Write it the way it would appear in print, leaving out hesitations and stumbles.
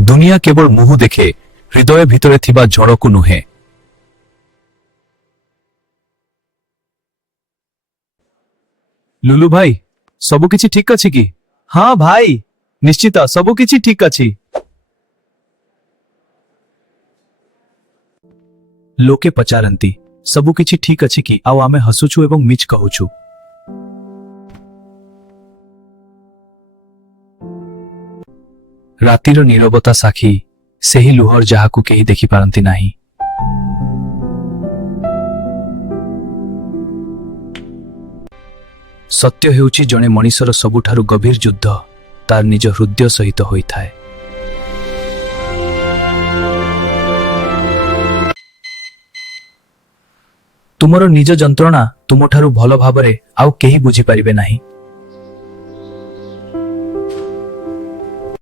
दुनिया केवल मुह देखे हृदय भितरे थिबा झड़कु नुहे। लुलु भाई सबु किछि ठीक अछि कि? हाँ भाई निश्चित सबु किछि ठीक अछि। लोके पचारंती सबु किछि ठीक अछि कि आउ आमे हसुछु एवं मिच कहूछु। रातिर नीरवता साखी सेही लुहर जाहाकु केही देखि पारंती नाही। सत्य हेउची जणे मनीषर सबुठारु गभीर युद्ध तार निज हृदय सहित होइथाए। तुमरो निज जंत्रणा तुमठारु भल भावरे आउ केही बुझी पारिबे नाही।